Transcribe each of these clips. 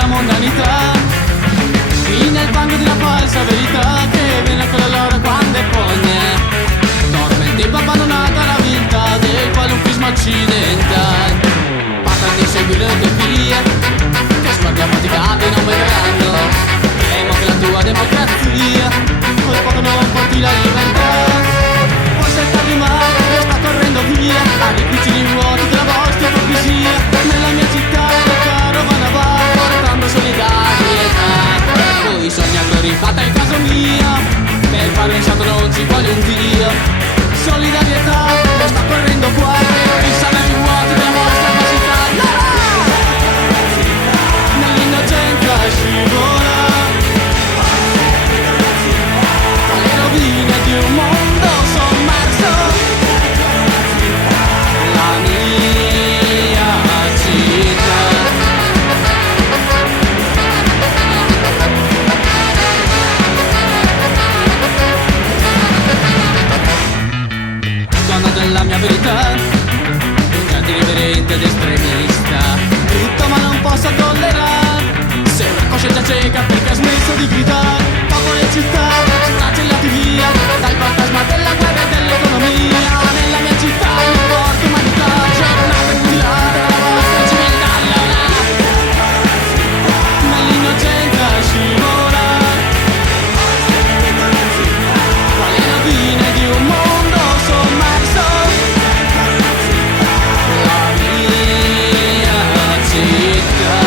della mondanità, qui nel fango di una falsa verità che viene con la loro quando è fogne. Tormenti abbandonata la vita del qualunquismo occidentale, parla di seguire utopie che sguardi affaticati non vedranno. Temo che la tua democrazia col poco non porti la libertà. Forse è tardi ma sta correndo via arricchiti i vuoti della vostra ipocrisia. Nella mia città la carovana va portando solidarietà. Voi sognatori fate il caso mia, per fare un santo non ci vuole un Dio. Solidarietà lo sta correndo fuori, risalve i vuoti della vostra capacità. Nell'innocenza scivola tra le rovine di un mondo sommerso. La mia città. Donna della mia verità, un grande irriverente ed estremista, tutto ma non posso tollerare. Sei una coscienza cieca perché ha smesso di gridare. Popolo e città, cancellati via dal fantasma della guerra e dell'economia. Nella mia città io porto umanità, giornate mutilate dalla vostra civiltà. Allora, nell'innocenza scivola tra le rovine di un mondo sommerso. La mia città.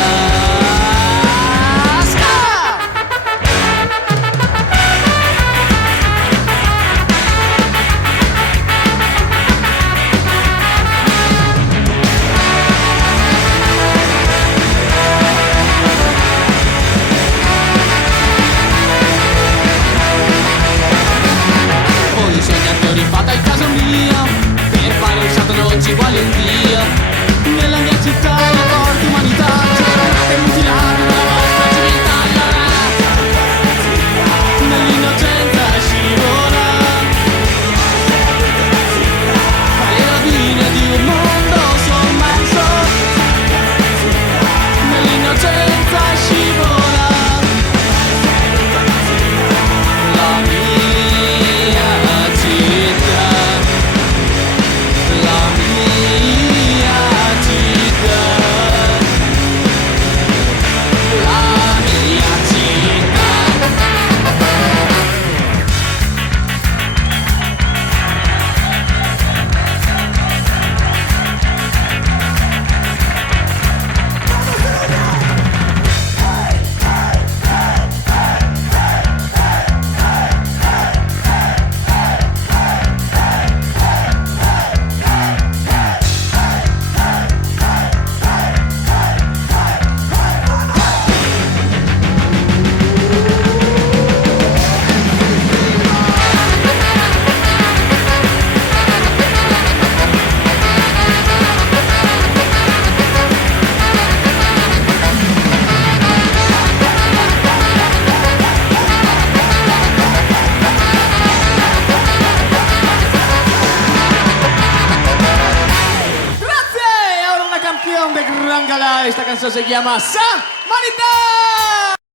Voi sognatori fate il caso mio, per fare un salto non ci vuole un Dio. Nella mia città io porto umanità, giornate mutilate dalla vostra civiltà. Allora, nell'innocenza scivola tra le rovine di un mondo sommerso. Nell'innocenza scivola la mia città. La mia città. La mia città. Grazie! Ahora una canción de Gran Galà. Esta canción se llama San Manità.